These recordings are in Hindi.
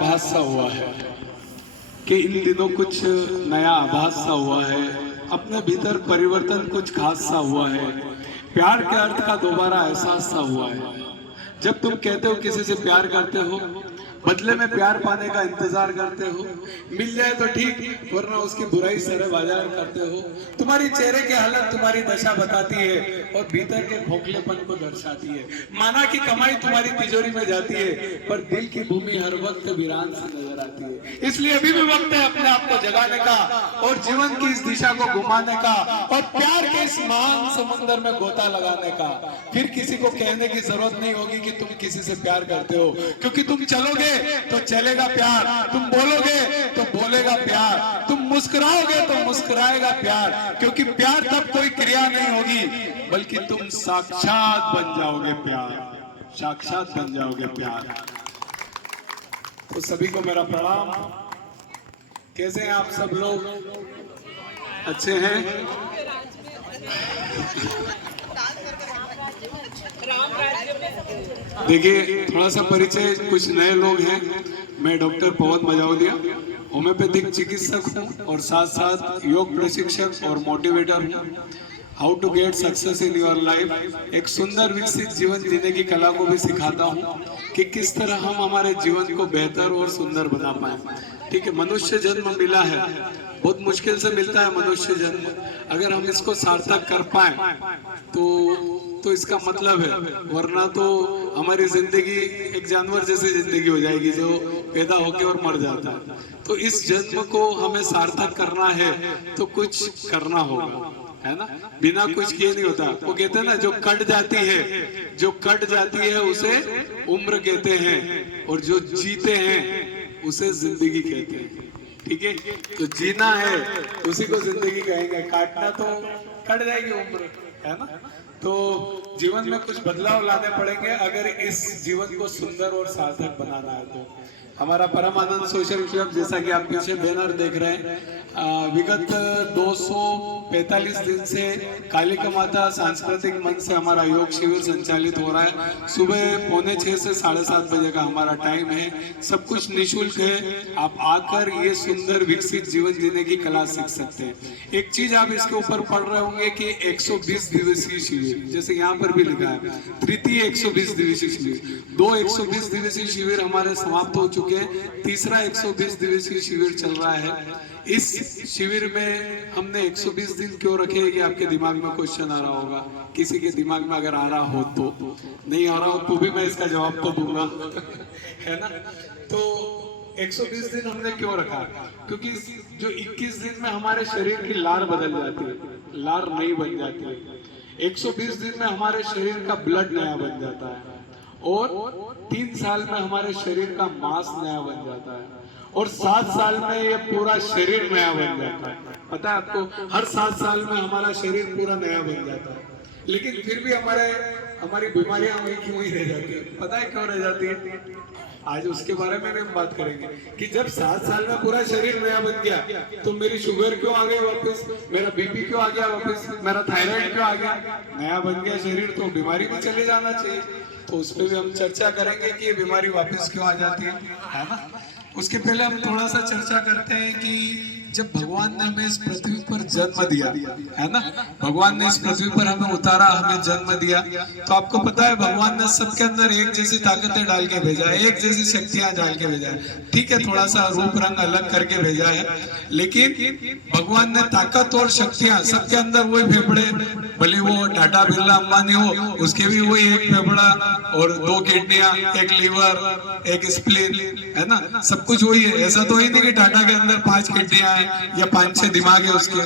आभास सा हुआ है कि इन दिनों कुछ नया आभास सा हुआ है, अपने भीतर परिवर्तन कुछ खास सा हुआ है। प्यार के अर्थ का दोबारा एहसास सा हुआ है। जब तुम कहते हो किसी से प्यार करते हो, बदले में प्यार पाने का इंतजार करते हो, मिल जाए तो ठीक वरना उसकी बुराई सरे बाजार करते हो। तुम्हारी चेहरे की हालत तुम्हारी दशा बताती है और भीतर के खोखलेपन को दर्शाती है। माना कि कमाई तुम्हारी तिजोरी में जाती है पर दिल की भूमि हर वक्त वीरान सी नजर आती है। इसलिए अभी भी वक्त है अपने आप को जगाने का और जीवन की इस दिशा को घुमाने का और प्यार के इस महान समंदर में गोता लगाने का। फिर किसी को कहने की जरूरत नहीं होगी कि तुम किसी से प्यार करते हो, क्योंकि तुम चलोगे तो चलेगा प्यार, तुम बोलोगे तो बोलेगा प्यार, तुम मुस्कुराओगे तो मुस्कुराएगा प्यार। क्योंकि प्यार तब कोई क्रिया नहीं होगी बल्कि तुम साक्षात बन जाओगे प्यार, साक्षात बन जाओगे प्यार। तो सभी को मेरा प्रणाम। कैसे हैं आप सब लोग? अच्छे हैं? देखिए, थोड़ा सा परिचय, कुछ नए लोग हैं। मैं डॉक्टर पवन मजावलिया, होम्योपैथिक चिकित्सक हूं और साथ साथ योग प्रशिक्षक और मोटिवेटर हूं। How to get success in your life, एक सुंदर विकसित जीवन जीने की कला को भी सिखाता हूं कि किस तरह हम हमारे जीवन को बेहतर और सुंदर बना पाए। ठीक है, मनुष्य जन्म मिला है, बहुत मुश्किल से मिलता है मनुष्य जन्म। अगर हम इसको सार्थक कर पाए तो इसका मतलब है, वरना तो हमारी जिंदगी एक जानवर जैसी जिंदगी हो जाएगी जो पैदा होके और मर जाता है। तो इस जन्म को हमें सार्थक करना है तो कुछ करना होगा, है ना? बिना कुछ किए नहीं होता। वो कहते हैं ना, जो कट जाती है उसे उम्र कहते हैं और जो जीते हैं उसे जिंदगी कहते हैं। ठीक है, तो जीना है उसी को जिंदगी कहेंगे, काटना तो कट जाएगी उम्र, है ना? तो जीवन में कुछ बदलाव लाने पड़ेंगे अगर इस जीवन को सुंदर और सार्थक बनाना है। तो हमारा परमानंद सोशल क्लब, जैसा कि आप पीछे बैनर देख रहे हैं, विगत 245 दिन से कालिका माता सांस्कृतिक मंच से हमारा योग शिविर संचालित हो रहा है। सुबह 6:45 से 7:30 बजे का हमारा टाइम है। सब कुछ निःशुल्क है। आप आकर ये सुंदर विकसित जीवन जीने की कला सीख सकते हैं। एक चीज आप इसके ऊपर पढ़ रहे होंगे कि 120 दिवसीय शिविर, जैसे यहाँ पर भी लिखा है, तृतीय 120 दिवसीय शिविर। 2 120 दिवसीय शिविर हमारे समाप्त हो चुके हैं, तीसरा 120 दिवसीय शिविर चल रहा है। इस शिविर में हमने 120 दिन क्यों रखे हैं कि आपके दिमाग में क्वेश्चन आ रहा होगा। किसी के दिमाग में अगर आ रहा हो तो, नहीं आ रहा हो तो भी मैं इसका जवाब तो दूंगा, है ना? तो 120 दिन हमने क्यों रखा? क्योंकि जो 21 दिन में हमारे शरीर की लार बदल जाती है, लार नई बन जाती है। 120 दिन में हमारे शरीर का ब्लड नया बन जाता है और 3 साल में हमारे शरीर का मांस नया बन जाता है और 7 साल में ये पूरा शरीर नया बन जाता है। पता है आपको, हर 7 साल में हमारा शरीर पूरा नया बन जाता है। लेकिन फिर भी हमारी बीमारियां वही की वही रह जाती है। पता है क्यों रह जाती है? आज उसके बारे में हम बात करेंगे कि जब 7 साल में पूरा शरीर नया बन गया तो मेरी शुगर क्यों आ गई वापस, मेरा बीपी क्यों आ गया वापस, मेरा थायराइड क्यों आ गया? नया बन गया शरीर तो बीमारी भी चले जाना चाहिए। तो उस पर भी हम चर्चा करेंगे कि ये बीमारी वापस क्यों आ जाती है ना? उसके पहले हम थोड़ा सा चर्चा करते हैं कि जब भगवान ने हमें इस पृथ्वी पर जन्म दिया, है ना, भगवान ने इस पृथ्वी पर हमें उतारा, हमें जन्म दिया, तो आपको पता है भगवान ने सबके अंदर एक जैसी ताकतें डाल के भेजा है, एक जैसी शक्तियां डाल के भेजा है। ठीक है, थोड़ा सा रूप रंग अलग करके भेजा है, लेकिन भगवान ने ताकत और शक्तियां सबके अंदर वही फेफड़े, भले वो टाटा बिरला अंबानी हो, उसके भी वही एक फेफड़ा और 2 किडनियां, एक लीवर, एक स्प्लीन, है ना, सब कुछ वही है। ऐसा तो ही नहीं कि टाटा के अंदर 5 किडनियां या 5-6 दिमाग है उसके,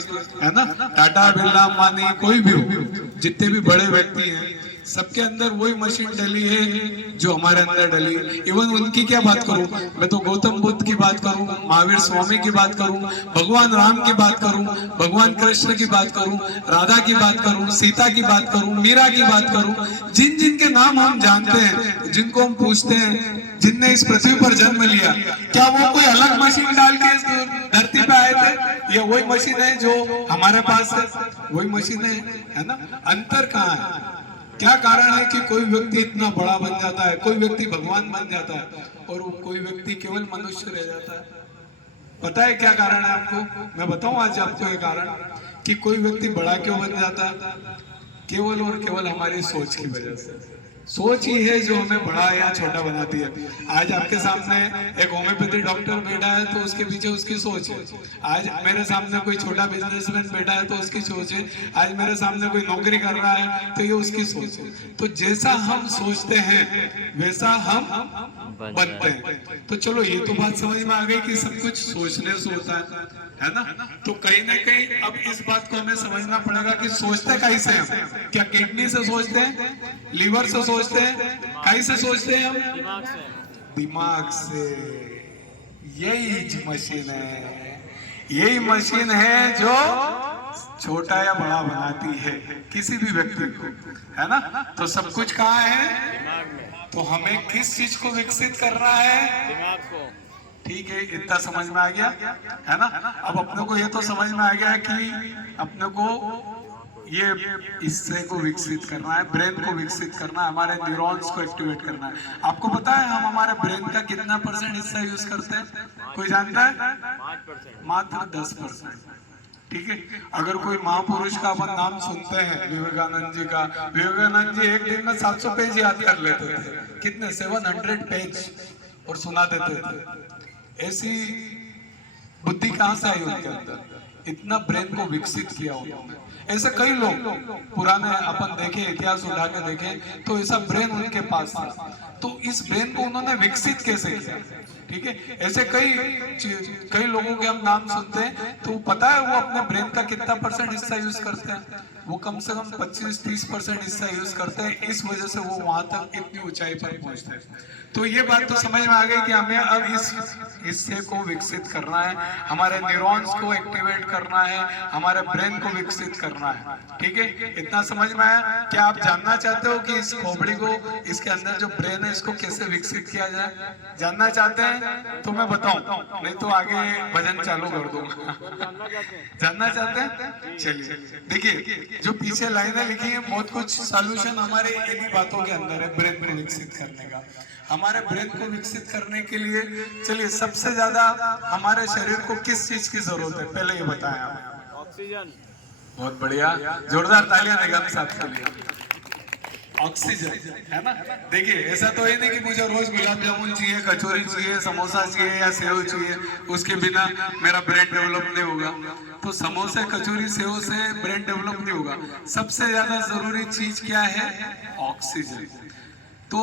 है ना? टाटा बिरला अंबानी कोई भी हो, जितने भी बड़े व्यक्ति हैं, सबके अंदर वही मशीन डली है जो हमारे अंदर डली है। इवन उनकी क्या बात करूं मैं, तो गौतम बुद्ध की बात करूं, महावीर स्वामी की बात करूं, भगवान राम की बात करूं, भगवान कृष्ण की बात करूं, राधा की बात करूं, सीता की बात करूं, मीरा की बात करूं, जिन जिन के नाम हम जानते हैं, जिनको हम पूछते हैं, जिनने इस पृथ्वी पर जन्म लिया, क्या वो कोई अलग मशीन डाल के इस धरती पे आए थे? ये वही मशीन है जो हमारे पास है, वही मशीन है ना? अंतर कहाँ है? क्या कारण है कि कोई व्यक्ति इतना बड़ा बन जाता है, कोई व्यक्ति भगवान बन जाता है और कोई व्यक्ति केवल मनुष्य रह जाता है? पता है क्या कारण है आपको? मैं बताऊं आज आपको ये कारण कि कोई व्यक्ति बड़ा क्यों बन जाता है? केवल और केवल हमारी सोच की वजह से। सोच ही है जो हमें बड़ा या छोटा बनाती है। आज आपके सामने एक होम्योपैथी डॉक्टर बैठा है तो उसके पीछे उसकी सोच है। आज मेरे सामने कोई छोटा बिजनेसमैन बैठा है तो उसकी सोच है। आज मेरे सामने कोई नौकरी कर रहा है तो ये उसकी सोच है। तो जैसा हम सोचते हैं वैसा हम बनते हैं। तो चलो ये तो बात समझ में आ गई कि सब कुछ सोचने से होता है ना? तो कहीं ना कहीं अब इस बात को हमें समझना पड़ेगा कि सोचते कैसे हम? क्या किडनी से सोचते हैं, लीवर से सोचते हैं, कैसे सोचते हैं हम? दिमाग से। यही मशीन है, यही मशीन है जो छोटा या बड़ा बनाती है किसी भी व्यक्ति को, है ना? तो सब कुछ कहाँ है? तो हमें किस चीज को विकसित करना है? दिमाग को। ठीक है, इतना समझ में आ गया है ना? अब अपने को ये तो समझ में आ गया है कि अपने को ये हिस्से को विकसित करना है, ब्रेन को विकसित करना है, हमारे न्यूरॉन्स को एक्टिवेट करना है। आपको पता है हम हमारे ब्रेन का कितना % हिस्सा यूज करते हैं? कोई जानता है? मात्र 10%। ठीक है, अगर कोई महापुरुष का अपन नाम सुनते हैं, विवेकानंद जी का, विवेकानंद जी एक दिन में 700 पेज याद कर लेते थे। कितने? 700 पेज, और सुना देते थे। ऐसी बुद्धि कहां से आई उनके अंदर? इतना ब्रेन को विकसित किया उन्होंने। ऐसे कई लोग पुराने अपन देखें, इतिहास उठा के देखें तो ऐसा ब्रेन उनके पास था। तो इस ब्रेन को उन्होंने विकसित कैसे किया? ठीक है, ऐसे कई लोगों के हम नाम सुनते हैं तो पता है वो अपने ब्रेन का कितना % हिस्सा यूज करते हैं? वो कम से कम 25-30% हिस्सा यूज करते हैं। इस वजह से वो वहां तक इतनी ऊंचाई पर पहुंचते हैं। तो ये बात तो समझ में आ गई कि हमें अब इस हिस्से को विकसित करना है, हमारे न्यूरॉन्स को एक्टिवेट करना है, हमारे ब्रेन को विकसित करना है। ठीक है, इतना समझ में आया? क्या आप जानना चाहते हो कि इस खोपड़ी को, इसके अंदर जो ब्रेन है, इसको कैसे विकसित किया जाए? जानना चाहते हैं तो मैं बताऊं, नहीं तो आगे भजन चालू कर दूंगा। जानना चाहते हैं? चलिए देखिए, जो पीछे लाइनें लिखी है बहुत कुछ सॉल्यूशन हमारे इन्हीं बातों के अंदर है ब्रेन को विकसित करने का। हमारे ब्रेन को विकसित करने के लिए चलिए सबसे ज्यादा हमारे शरीर को किस चीज की जरूरत है पहले ये बताएं आप। ऑक्सीजन। बहुत बढ़िया, जोरदार तालियां निगम साहब के लिए। ऑक्सीजन, है ना? देखिए ऐसा तो है नहीं कि मुझे रोज गुलाब जामुन चाहिए, कचौरी चाहिए, समोसा चाहिए या सेव चाहिए, उसके बिना मेरा ब्रेन डेवलप नहीं होगा। तो समोसे, कचौरी, सेव से ब्रेन डेवलप नहीं होगा। सबसे ज्यादा जरूरी चीज क्या है? ऑक्सीजन। तो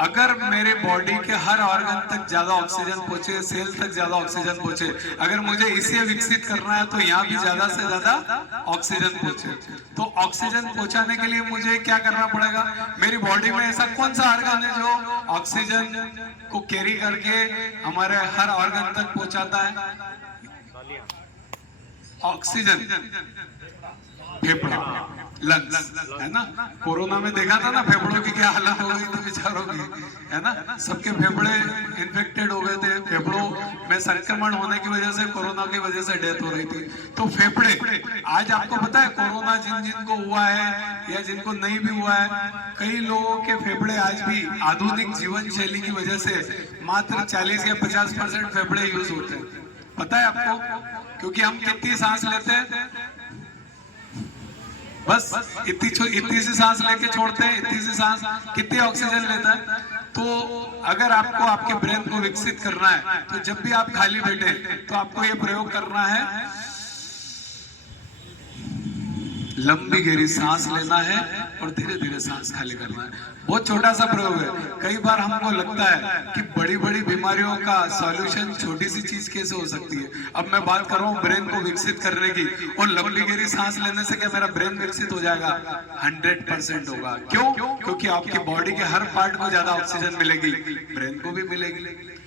अगर मेरे बॉडी के हर ऑर्गन तक ज्यादा ऑक्सीजन पहुंचे, सेल तक ज्यादा ऑक्सीजन पहुंचे, अगर मुझे इसे विकसित करना है तो यहाँ भी ज्यादा से ज्यादा ऑक्सीजन पहुंचे। तो ऑक्सीजन पहुंचाने के लिए मुझे क्या करना पड़ेगा? मेरी बॉडी में ऐसा कौन सा ऑर्गन है जो ऑक्सीजन को कैरी करके हमारे हर ऑर्गन तक पहुंचाता है? ऑक्सीजन, फेफड़ा, लंग्स, है ना? कोरोना में देखा था ना फेफड़ों की क्या हालत हो गई थी बेचारों की, है ना? सबके फेफड़े इन्फेक्टेड हो गए थे, फेफड़ों में संक्रमण होने की वजह से, कोरोना की वजह से डेथ हो रही थी। तो फेफड़े, आज आपको पता है कोरोना जिनको हुआ है या जिनको नहीं भी हुआ है, कई लोगों के फेफड़े आज भी आधुनिक जीवन शैली की वजह से मात्र 40 या 50% फेफड़े यूज होते हैं। पता है आपको? क्योंकि हम कितनी सांस लेते हैं? बस इतनी सी सांस लेके छोड़ते हैं, इतनी सी सांस कितनी ऑक्सीजन लेता है? तो अगर आपको आपके ब्रेन को विकसित करना है तो जब भी आप खाली बैठे तो आपको ये प्रयोग करना है, लंबी गहरी सांस लेना है और धीरे धीरे सांस खाली करना है। बहुत छोटा सा प्रयोग है। कई बार हमको लगता है कि बड़ी बड़ी बीमारियों का सॉल्यूशन छोटी सी चीज कैसे हो सकती है। अब मैं बात कर रहा हूँ ब्रेन को विकसित करने की, और लंबी गहरी सांस लेने से क्या मेरा ब्रेन विकसित हो जाएगा? 100% होगा। क्यों? क्योंकि आपकी बॉडी के हर पार्ट को ज्यादा ऑक्सीजन मिलेगी, ब्रेन को भी मिलेगी।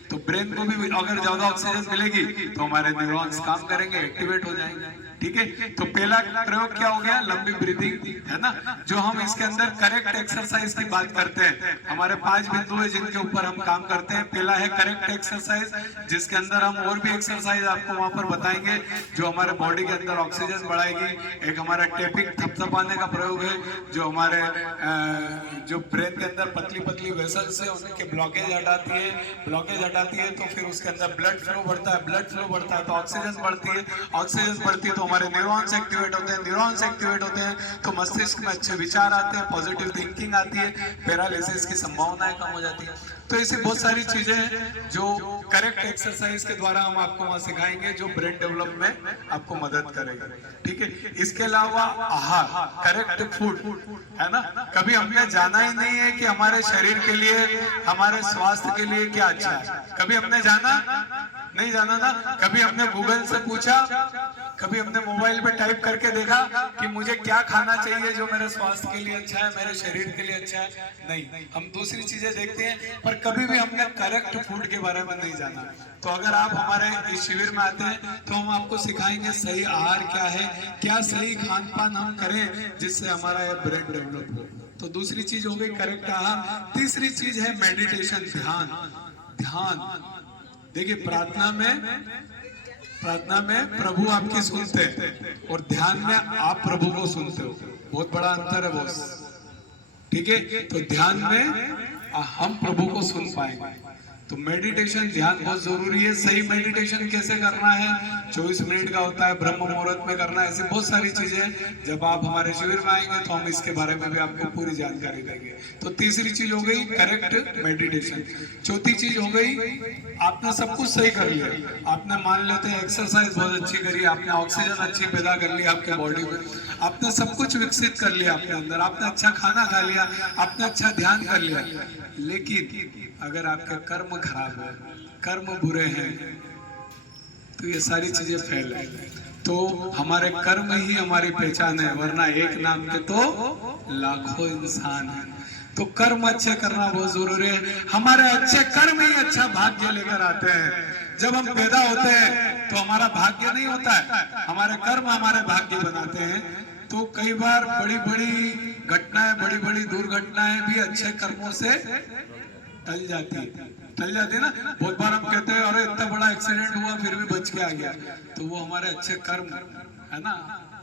तो ब्रेन को भी अगर ज्यादा ऑक्सीजन मिलेगी तो हमारे न्यूरॉन्स काम करेंगे, एक्टिवेट हो जाएंगे। ठीक है। तो पहला प्रयोग क्या हो गया, लंबी ब्रीथिंग, है ना। जो हम इसके अंदर करेक्ट एक्सरसाइज की बात करते हैं, हमारे 5 बिंदु है जिनके ऊपर हम काम करते हैं। पहला है करेक्ट एक्सरसाइज, जिसके अंदर हम और भी एक्सरसाइज आपको वहां पर बताएंगे जो हमारे बॉडी के अंदर ऑक्सीजन बढ़ाएगी। एक हमारा टैपिंग, थपथपाने का प्रयोग है, जो हमारे जो ब्रेन के अंदर पतली पतली वेसल्स है उनके ब्लॉकेज हटाती है, ब्लॉकेज हटाती है तो फिर उसके अंदर ब्लड फ्लो बढ़ता है, ब्लड फ्लो बढ़ता है तो ऑक्सीजन बढ़ती है, ऑक्सीजन बढ़ती है तो हमारे न्यूरॉन्स एक्टिवेट होते हैं, न्यूरॉन्स एक्टिवेट होते हैं तो मस्तिष्क में अच्छे विचार आते हैं, पॉजिटिव थिंकिंग आती है, पैरालिसिस की संभावनाएं कम हो जाती है। तो ऐसी बहुत सारी चीजें हैं जो करेक्ट एक्सरसाइज के द्वारा हम आपको वहां सिखाएंगे, जो ब्रेन डेवलप में आपको मदद करेगा, ठीक है। इसके अलावा आहार, करेक्ट फूड, है ना। कभी हमने जाना ही नहीं है कि हमारे शरीर के लिए, हमारे स्वास्थ्य के लिए क्या अच्छा है, कभी हमने जाना नहीं, जाना ना। कभी हमने गूगल से पूछा, कभी हमने मोबाइल पे टाइप करके देखा कि मुझे क्या खाना चाहिए जो मेरे स्वास्थ्य के लिए अच्छा है, मेरे शरीर के लिए अच्छा है, नहीं। हम दूसरी चीजें देखते हैं पर कभी भी हमने करेक्ट फूड के बारे में नहीं जाना। तो अगर आप हमारे इस शिविर में आते हैं तो हम आपको सिखाएंगे सही आहार क्या है, क्या सही खान पान हम करें जिससे हमारा ब्रेन डेवलप हो। तो दूसरी चीज हो गई करेक्ट आहार। तीसरी चीज है मेडिटेशन, ध्यान। ध्यान देखिए, प्रार्थना में प्रभु आपकी सुनते हैं और ध्यान में आप प्रभु को सुनते हो, बहुत बड़ा अंतर है बॉस, ठीक है। तो ध्यान में हम प्रभु को सुन पाएंगे। तो मेडिटेशन, ध्यान बहुत जरूरी है। सही मेडिटेशन कैसे करना है, 24 मिनट का होता है, ब्रह्म मुहूर्त में करना है, ऐसी बहुत सारी चीजें जब आप हमारे शिविर में आएंगे तो हम इसके बारे में भी आपको पूरी जानकारी देंगे। तो तीसरी चीज हो गई करेक्ट मेडिटेशन। चौथी चीज हो गई, आपने सब कुछ सही कर लिया, आपने मान लेते हैं एक्सरसाइज बहुत अच्छी करी, आपने ऑक्सीजन अच्छी पैदा कर ली आपके बॉडी में, आपने सब कुछ विकसित कर लिया अपने अंदर, आपने अच्छा खाना खा लिया, आपने अच्छा ध्यान कर लिया, लेकिन अगर आपके कर्म खराब है, कर्म बुरे हैं, तो ये सारी चीजें फेल है। तो हमारे कर्म ही हमारी पहचान है, वरना एक नाम के तो लाखों इंसान हैं। तो कर्म अच्छे करना बहुत जरूरी है। हमारे अच्छे कर्म ही अच्छा भाग्य लेकर आते हैं। जब हम पैदा होते हैं तो हमारा भाग्य नहीं होता है, हमारे कर्म हमारे भाग्य बनाते हैं। तो कई बार बड़ी बड़ी घटनाएं, बड़ी बड़ी दुर्घटनाएं भी अच्छे कर्मों से टल जाती है ना। बहुत बार हम कहते हैं अरे इतना बड़ा एक्सीडेंट हुआ फिर भी बच के आ गया, तो वो हमारे अच्छे कर्म है ना।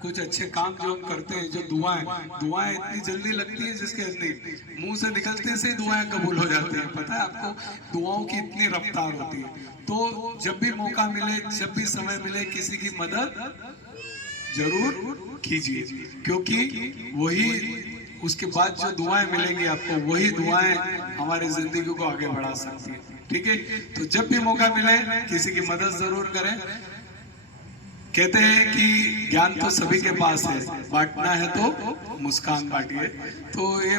कुछ अच्छे काम जो हम करते हैं, जो दुआएं इतनी जल्दी लगती है जिसके नहीं, मुंह से निकलते से दुआएं कबूल हो जाती है। पता है आपको, दुआओं की इतनी रफ्तार होती है। तो जब भी मौका मिले, जब भी समय मिले, किसी की मदद जरूर कीजिए, क्योंकि वही उसके बाद जो दुआएं मिलेंगी आपको, वही दुआएं हमारी जिंदगी को आगे बढ़ा सकती है, ठीक है। तो जब भी मौका मिले किसी की मदद जरूर करें। कहते हैं कि ज्ञान तो सभी के पास है, बांटना है तो मुस्कान बांटिए। तो ये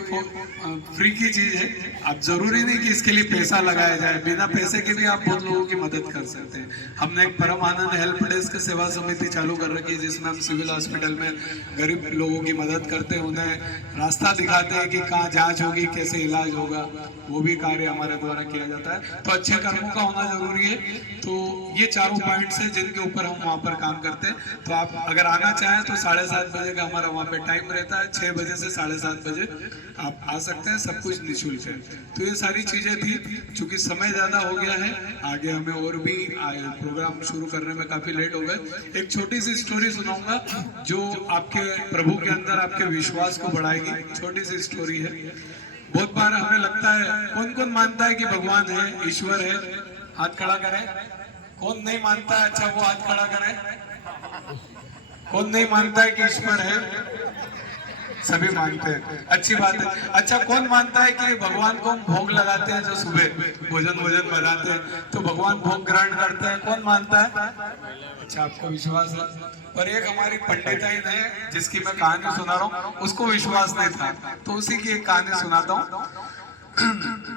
फ्री की चीज है, अब जरूरी नहीं कि इसके लिए पैसा लगाया जाए, बिना पैसे के भी आप बहुत लोगों की मदद कर सकते हैं। हमने एक परम आनंद हेल्प डेस्क सेवा समिति चालू कर रखी है, जिसमें हम सिविल हॉस्पिटल में गरीब लोगों की मदद करते हैं, उन्हें रास्ता दिखाते हैं कि कहाँ जांच होगी, कैसे इलाज होगा, वो भी कार्य हमारे द्वारा किया जाता है। तो अच्छे कर्मों का होना जरूरी है। तो ये चारों पॉइंट्स हैं जिनके ऊपर हम वहाँ पर काम करते हैं। तो आप अगर आना चाहें तो 7:30 बजे का हमारा वहाँ पे टाइम रहता है, 6 बजे से 7:30 बजे आप आ सकते हैं, सब कुछ निःशुल्क है। तो ये सारी चीजें थी, चूंकि समय ज्यादा हो गया है, आगे हमें और भी प्रोग्राम शुरू करने में काफी लेट हो गए। एक छोटी सी स्टोरी सुनाऊंगा जो आपके प्रभु के अंदर आपके विश्वास को बढ़ाएगी। छोटी सी स्टोरी है। बहुत बार हमें लगता है, कौन कौन मानता है कि भगवान है, ईश्वर है, हाथ खड़ा करें। कौन नहीं मानता है, अच्छा वो हाथ खड़ा करें। कौन नहीं मानता है कि ईश्वर है, सभी मानते हैं, अच्छी बात है। अच्छा, कौन मानता है कि भगवान को हम भोग लगाते हैं, जो सुबह भोजन बनाते हैं तो भगवान भोग ग्रहण करते हैं, कौन मानता है? अच्छा, आपको विश्वास है। और एक हमारी पंडिताइन है जिसकी मैं कहानी सुना रहा हूँ, उसको विश्वास नहीं था, तो उसी की एक कहानी सुनाता हूँ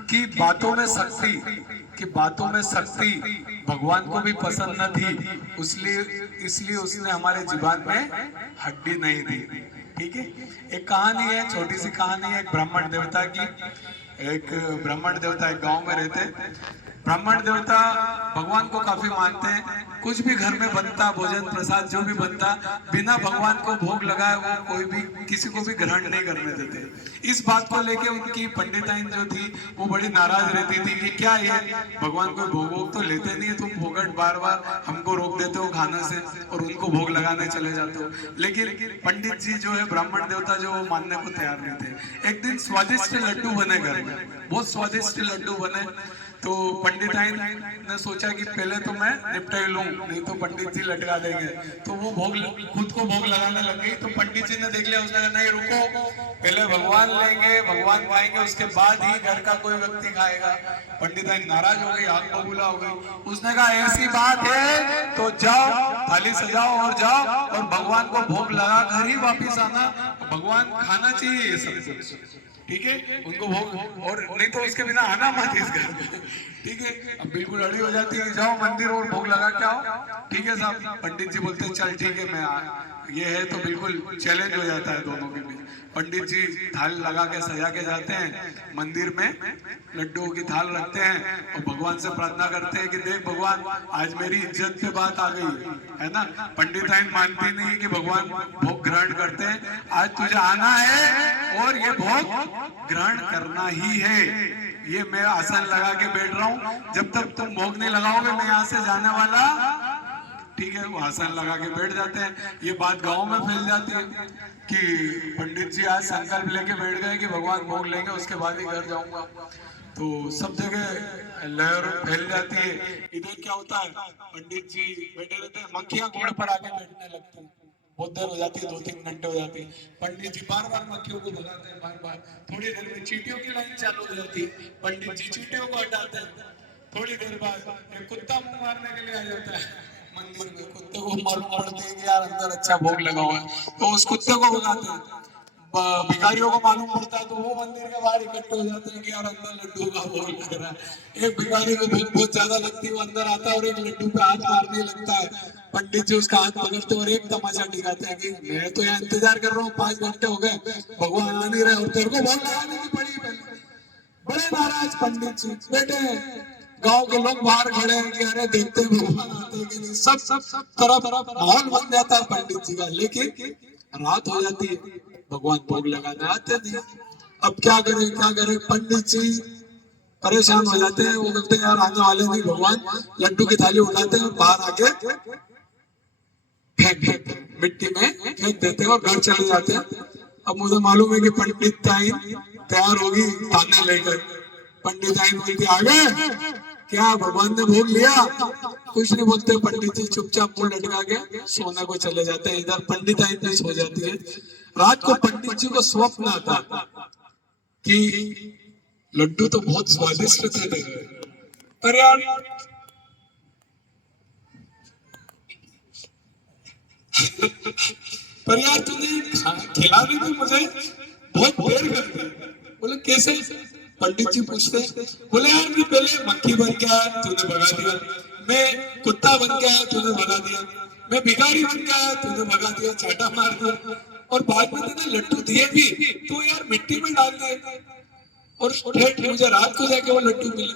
कि बातों में शक्ति भगवान को भी पसंद न थी, इसलिए उसने हमारे जीवन में हड्डी नहीं दी, ठीक है। एक कहानी है, छोटी सी कहानी है, एक ब्राह्मण देवता की। एक ब्राह्मण देवता एक गांव में रहते, ब्राह्मण देवता भगवान को काफी मानते हैं। कुछ भी घर में बनता, भोजन प्रसाद जो भी बनता, बिना भगवान को भोग लगाए वो कोई भी किसी को भी ग्रहण नहीं करने देते। इस बात को लेके उनकी पंडिताइन जो थी वो बड़ी नाराज रहती थी कि क्या ये भगवान को भोग वोग तो लेते नहीं, तुम फोगट बार बार हमको रोक देते हो खाने से और उनको भोग लगाने चले जाते हो। लेकिन पंडित जी जो है ब्राह्मण देवता जो, वो मानने को तैयार नहीं थे। एक दिन स्वादिष्ट लड्डू बने घर में, बहुत स्वादिष्ट लड्डू बने। तो पंडिताइन ने सोचा कि पहले तो मैं निपटाई लूं, नहीं तो पंडित जी लटका देंगे। तो वो खुद को भोग लगाने लग गई। तो पंडित जी ने देख लिया, उसने कहा नहीं रुको, पहले भगवान लेंगे, भगवान खाएंगे, उसके बाद ही घर का कोई व्यक्ति खाएगा। पंडिताइन नाराज हो गई, आग बबूला हो गई। उसने कहा ऐसी बात है तो जाओ, थाली सजाओ और जाओ और भगवान को भोग लगा कर ही वापिस आना। भगवान खाना चाहिए ये सब कुछ, ठीक है, उनको भोग, और नहीं तो उसके बिना आना मत इस घर में, ठीक है। अब बिल्कुल अड़ी हो जाती है, जाओ मंदिर और भोग लगा के आओ, ठीक है साहब। पंडित जी बोलते हैं चल ठीक है मैं ये है, तो बिल्कुल चैलेंज हो जाता है दोनों के बीच। पंडित जी थाल लगा के सजा के जाते हैं मंदिर में, लड्डुओं की थाल रखते हैं और भगवान से प्रार्थना करते हैं कि देख भगवान आज मेरी इज्जत पे बात आ गई है ना। पंडिताइन मानती नहीं कि भगवान भोग ग्रहण करते हैं। आज तुझे आना है और ये भोग ग्रहण करना ही है। ये मैं आसन लगा के बैठ रहा हूँ, जब तक तुम भोग नहीं लगाओगे मैं यहाँ से जाने वाला, ठीक है। वो आसन लगा के बैठ जाते हैं। ये बात गांव में फैल जाती है कि पंडित जी आज संकल्प लेके बैठ गए कि भगवान भोग लेंगे उसके बाद ही घर जाऊंगा। तो सब जगह लहर फैल जाती है। इधर क्या होता है, पंडित जी बैठे रहते हैं, मक्खियां घोड़ पर आके बैठने लगती हैं। बहुत देर हो जाती है, 2-3 घंटे हो जाती है। पंडित जी बार बार मक्खियों को भगाते हैं, बार बार। थोड़ी देर में चींटियों की लाइन चालू हो जाती है, पंडित जी चींटियों को हटाते हैं। थोड़ी देर बाद एक कुत्ता मुंह मारने के लिए आ जाता है मंदिर में। कुत्ते को मालूम पड़ती है कि यार अंदर अच्छा भोग लगा हुआ है, तो उस कुत्ते को भगाते हैं। भिखारियों को मालूम पड़ता है तो वो मंदिर के बाहर इकट्ठे हो जाते हैं कि यार अंदर लड्डू का भोग लग रहा है। एक भिखारी को भूख बहुत ज्यादा लगती है, वो अंदर आता है और एक लड्डू पे हाथ मारने लगता है। पंडित जी उसका हाथ पकड़ते और एक तमाचा दिखाते हैं कि मैं तो यहाँ इंतजार कर रहा हूँ, 5 घंटे हो गए, भगवान आ नहीं रहे और तेरे को भोग लगाने की पड़ी। बड़े नाराज पंडित जी बैठे हैं। गांव के लोग बाहर खड़े हैं कि अरे देखते भगवान आते हैं कि नहीं। सब तरफ माहौल बन जाता है पंडित जी का। लेकिन रात हो जाती है, भगवान भोग लगाने आते नहीं। अब क्या करें, पंडित जी परेशान हो जाते हैं। वो कहते हैं यार आने वाले नहीं भगवान। लड्डू की थाली उठाते हैं और बाहर आके फेंक मिट्टी में फेंक देते हैं और घर चले जाते हैं। अब मुझे मालूम है कि पंडिताइन तैयार होगी थाने लेकर। पंडिताइन बोलती आगे क्या भगवान ने भोग लिया? कुछ नहीं बोलते। पंडित जी चुपचाप मुंह लटका के सोने को चले जाते हैं। इधर पंडिताइन भी सो जाती है। रात को पंडित जी को स्वप्न आता कि लड्डू तो बहुत स्वादिष्ट थे, पर यार तूने खिला दी मुझे, बहुत देर कर दी। बोले कैसे? पंडित जी पूछते, बोले यार मैं पहले मक्खी बन के आया, तूने भगा दिया। मैं कुत्ता बन के आया, तूने भगा दिया। मैं भिखारी बन के आया, तूने भगा दिया, चाटा मार दिया। और बाद में तूने लड्डू दिए भी तो यार मिट्टी में डाल दिए और मुझे रात को जाके वो लड्डू मिले।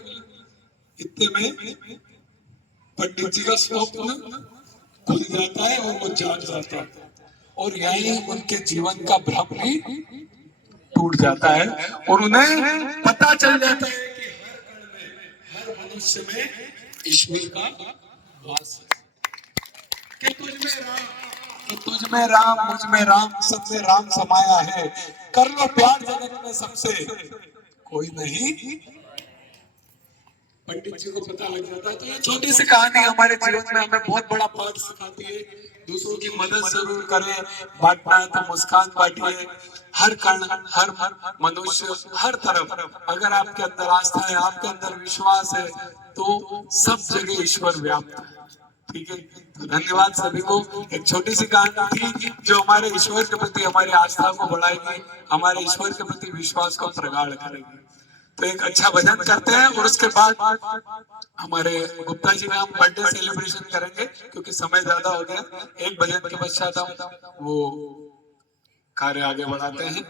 इतने में पंडित जी का स्वप्न खुल जाता है और वो जाग जाता है और यही उनके जीवन का भ्रम भी टूट जाता है और उन्हें पता चल जाता है कि हर कण में, हर मनुष्य में ईश्वर का वास है। कि तुझ में राम, मुझ में राम, सब में राम समाया है। कर लो प्यार जगत में सबसे, कोई नहीं। पंडित जी को पता लग जाता है। तो ये छोटी सी कहानी हमारे जीवन में हमें बहुत बड़ा पाठ सिखाती है। दूसरों की मदद जरूर करें, बांटना है तो मुस्कान बांटिए। हर कण, हर मनुष्य, हर तरफ अगर आपके अंदर आस्था है, आपके अंदर विश्वास है, तो सब जगह ईश्वर व्याप्त है। ठीक है, तो धन्यवाद सभी को। एक छोटी सी कहानी थी जो हमारे ईश्वर के प्रति हमारी आस्था को बढ़ाएगी, हमारे ईश्वर के प्रति विश्वास को प्रगाढ़ करेगी। तो एक अच्छा भजन करते हैं और उसके बाद हमारे गुप्ता जी में हम बर्थडे सेलिब्रेशन करेंगे क्योंकि समय ज्यादा हो गया। एक भजन के पश्चात हम वो कार्य आगे बढ़ाते हैं।